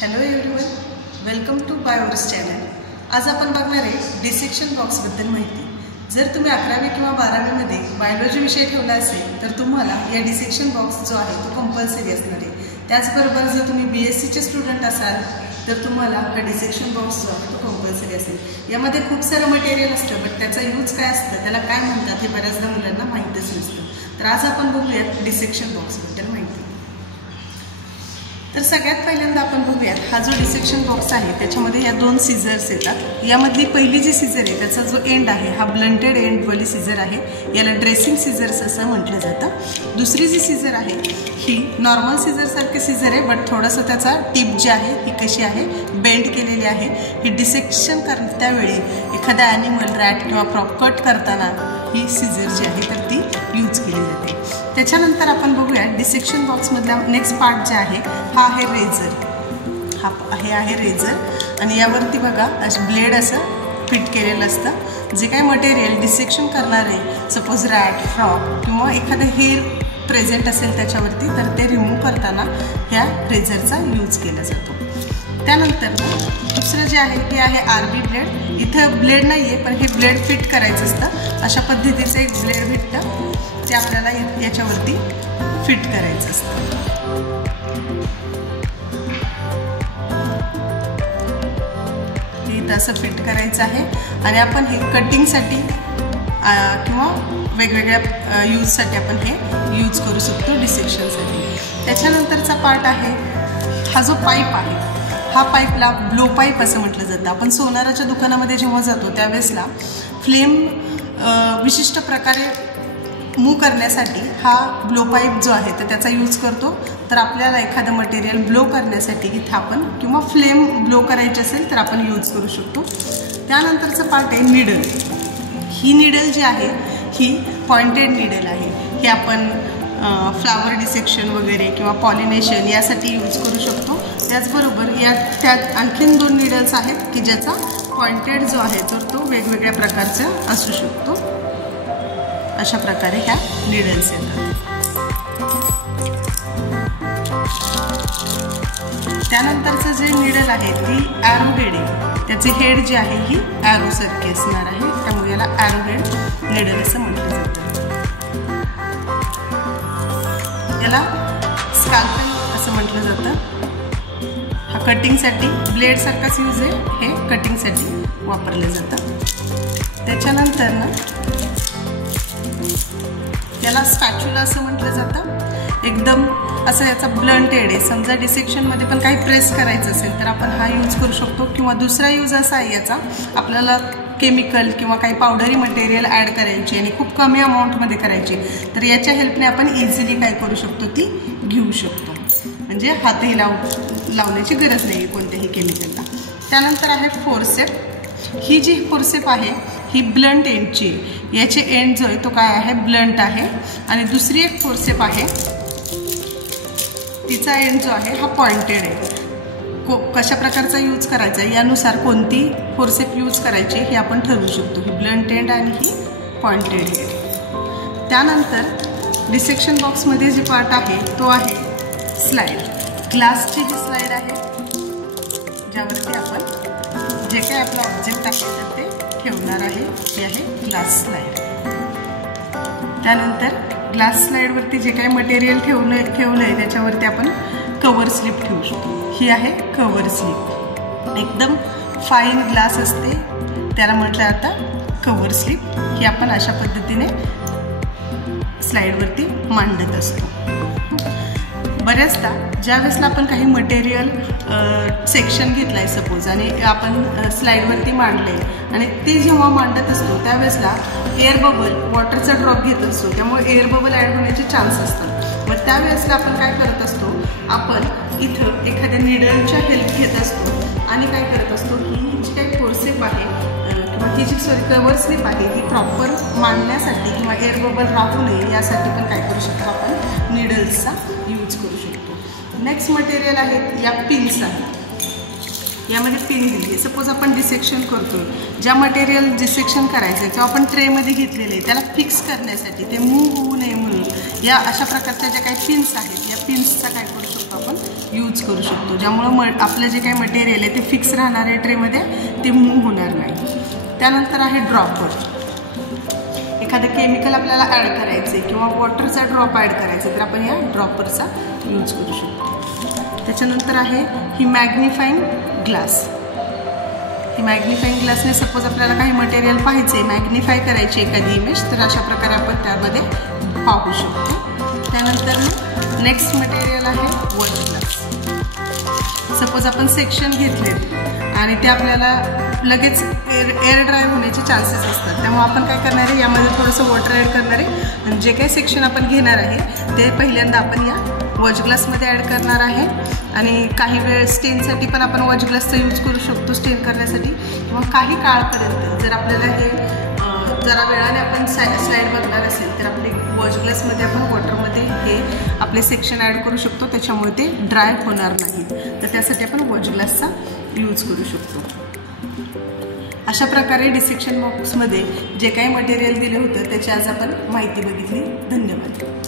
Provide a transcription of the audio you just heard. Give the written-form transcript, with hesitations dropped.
Hello everyone, welcome to Bioverse channel. आज आपण बघणार आहे डिसेक्शन बॉक्सबद्दल माहिती। जर तुम्ही 11वी किंवा 12वीमध्ये बायोलॉजी विषय ठेवला असेल तर तुम्हाला या डिसेक्शन बॉक्स जो आहे तो कंपल्सरी असणार आहे। त्याचबरोबर जर तुम्ही BScचे स्टुडंट असाल तर तुम्हाला हा डिसेक्शन बॉक्स जो आहे तो कंपल्सरी असेल। यामध्ये खूप सारं मटेरियल असतं, बट त्याचा यूज काय असतं, त्याला काय म्हणतात हे बऱ्याचदा मुलांना माहीतच नसतं। तर आज आपण बघूयात डिसेक्शन बॉक्सबद्दल माहिती। तर सगळ्यात पहिल्यांदा आपण बघूयात हा जो डिसेक्शन बॉक्स आहे त्याच्यामध्ये या दोन सीझर्स येतात। यामधली पहिली जी सीझर आहे त्याचा जो एंड आहे हा ब्लंटेड एंड वाली सीझर आहे, याला ड्रेसिंग सीझर्स असं म्हटलं जातं। दुसरी जी सीझर आहे ही नॉर्मल सीझर सारखी सीझर आहे, बट थोडंसं त्याचा टिप जी आहे ती कशी आहे बेंड केलेली आहे। ही डिसेक्शन करत्या वेळी एखादा ॲनिमल रॅट किंवा फ्रॉग कट करताना ही सीझर जी आहे तर ती यूज केली जाते। त्याच्यानंतर आपण बघूया डिसेक्शन बॉक्समधला नेक्स्ट पार्ट जे आहे हा आहे रेझर। हे आहे रेझर आणि यावरती बघा असं ब्लेड असं फिट केलेलं असतं। जे काही मटेरियल डिसेक्शन करणार आहे, सपोज रॅट, फ्रॉग किंवा एखादं हेअर प्रेझेंट असेल त्याच्यावरती, तर ते रिमूव्ह करताना ह्या रेझरचा यूज केला जातो। त्यानंतर दुसरं जे आहे ते आहे RB ब्लेड। इथं ब्लेड नाही आहे, पण हे ब्लेड फिट करायचं असतं। अशा पद्धतीचं एक ब्लेड भेटतं, ते आपल्याला याच्यावरती फिट करायचं असतं। इथं असं फिट करायचं आहे आणि आपण हे कटिंगसाठी किंवा वेगवेगळ्या यूजसाठी आपण हे यूज करू शकतो डिसेक्शनसाठी। त्याच्यानंतरचा पार्ट आहे हा जो पाईप आहे, हा पाईपला ब्लो पाईप असं म्हटलं जातं। आपण सोनाराच्या दुकानामध्ये जेव्हा जातो त्यावेळेसला फ्लेम विशिष्ट प्रकारे मूव्ह करण्यासाठी हा ब्लो पाईप जो आहे तर त्याचा यूज करतो। तर आपल्याला एखादं मटेरियल ब्लो करण्यासाठी इथं आपण किंवा फ्लेम ब्लो करायची असेल तर आपण यूज करू शकतो। त्यानंतरचं पार्ट आहे निडल। ही निडल जी आहे ही पॉइंटेड निडल आहे। ही आपण फ्लावर डिसेक्शन वगैरे किंवा पॉलिनेशन यासाठी यूज करू शकतो। त्याचबरोबर त्यात आणखीन दोन निडल्स आहेत की ज्याचा पॉइंटेड जो आहे तर तो वेगवेगळ्या प्रकारचा असू शकतो। अशा प्रकारे ह्या निडल्स येतात। त्यानंतरचं जे निडल आहे ती ॲरो हेड आहे। त्याचे हेड जे आहे ही ॲरो सारखी असणार आहे, त्यामुळे याला ॲरो हेड निडल असं म्हटलं जातं। याला स्कॅल्पेल असं म्हटलं जातं। हा कटिंगसाठी ब्लेड सारखाच यूज आहे, हे कटिंगसाठी वापरलं जातं। त्याच्यानंतर ना याला स्पॅच्युला असं म्हटलं जातं। एकदम असं याचा ब्लंट एड आहे। समजा डिसेक्शनमध्ये पण काही प्रेस करायचं असेल तर आपण हा यूज करू शकतो, किंवा दुसरा यूज असा आहे याचा, आपल्याला केमिकल किंवा काही पावडरी मटेरियल ॲड करायची आणि खूप कमी अमाऊंटमध्ये करायची, तर याच्या हेल्पने आपण इझिली काय करू शकतो ती घेऊ शकतो। म्हणजे हातही लावण्याची गरज नाही आहे कोणत्याही केमिकलला। त्यानंतर आहे फोरसेप। ही जी फोरसेप आहे ही ब्लंट एंडची, याचे एंड जो आहे तो काय आहे ब्लंट आहे। आणि दुसरी एक फोरसेप आहे तिचा एंड जो आहे हा पॉइंटेड आहे। कशा प्रकारचा यूज करायचा यानुसार कोणती फोरसेप यूज करायची हे आपण ठरवू शकतो, ही ब्लंट एंड आणि ही पॉइंटेड एंड। त्यानंतर डिसेक्शन बॉक्समध्ये जे पार्ट आहे तो आहे स्लाईड। ग्लासची ही स्लाईड आहे ज्यावरती आपण जे काही आपलं ऑब्जेक्ट आहे तर ते ठेवणार आहे, ती आहे ग्लास स्लाईड। त्यानंतर ग्लास स्लाईडवरती जे काही मटेरियल ठेवलं आहे त्याच्यावरती आपण कवर स्लिप ठेवू शकतो। ही आहे कवर स्लिप। एकदम फाईन ग्लास असते त्याला म्हटलं आता कवर स्लिप। ही आपण अशा पद्धतीने स्लाईडवरती मांडत असतो। बऱ्याचदा ज्या वेळेसला आपण काही मटेरियल सेक्शन घेतलं आहे सपोज आणि आपण स्लाईडवरती मांडले आणि ते जेव्हा मांडत असतो त्यावेळेसला एअर बबल वॉटरचा ड्रॉप घेत असतो, त्यामुळे एअर बबल ॲड होण्याचे चान्स असतात। मग त्यावेळेसला आपण काय करत असतो, आपण इथं एखाद्या निडलच्या हेल्प घेत असतो आणि काय करत असतो, ही जी काही फोरसेप आहे किंवा ही जी कवर स्लिप आहे ही प्रॉपर मांडण्यासाठी किंवा एअर बबल राहू नये यासाठी पण काय करू शकतो आपण निडल्सचा यूज करू शकतो। नेक्स्ट मटेरियल आहे या पिन्स आहेत। यामध्ये पिन दिली, सपोज आपण डिसेक्शन करतो, ज्या मटेरियल डिसेक्शन करायचं आहे किंवा आपण ट्रेमध्ये घेतलेले आहे त्याला फिक्स करण्यासाठी, ते मूव्ह होऊ नये म्हणून या अशा प्रकारच्या ज्या काही पिन्स आहेत या पिन्सचा काय करू शकतो आपण यूज करू शकतो, ज्यामुळं आपलं जे काही मटेरियल आहे ते फिक्स राहणार आहे ट्रेमध्ये, ते मूव्ह होणार नाही. त्यानंतर आहे ड्रॉपर. एखादं केमिकल आपल्याला ॲड करायचं आहे किंवा वॉटरचा ड्रॉप ॲड करायचा तर आपण या ड्रॉपरचा यूज करू शकतो. त्याच्यानंतर आहे ही मॅग्निफाईंग ग्लास. ही मॅग्निफाईंग ग्लासने सपोज आपल्याला काही मटेरियल पाहायचं आहे, मॅग्निफाय करायची एखादी इमेज, तर अशा प्रकारे आपण त्यामध्ये पाहू शकतो. त्यानंतर नेक्स्ट मटेरियल आहे वॉच ग्लास. सपोज आपण सेक्शन घेतले आणि ते आपल्याला लगेच एअर ड्राय होण्याचे चान्सेस असतात, त्यामुळे आपण काय करणार आहे, यामध्ये थोडंसं वॉटर ॲड करणार आहे आणि जे काही सेक्शन आपण घेणार आहे ते पहिल्यांदा आपण या वॉच ग्लासमध्ये ॲड करणार आहे. आणि काही वेळ स्टेनसाठी पण आपण वॉच ग्लासचा यूज करू शकतो स्टेन करण्यासाठी, किंवा काही काळापर्यंत जर आपल्याला हे जरा वेळाने आपण स्लाईड बघणार असेल तर आपले वॉच ग्लासमध्ये आपण वॉटरमध्ये हे आपले सेक्शन ॲड करू शकतो, त्याच्यामुळे ते ड्राय होणार नाही. तर त्यासाठी आपण वॉच ग्लासचा यूज करू शकतो. अशा प्रकारे डिसेक्शन बॉक्समध्ये जे काही मटेरियल दिलं होतं त्याची आज आपण माहिती बघितली. धन्यवाद.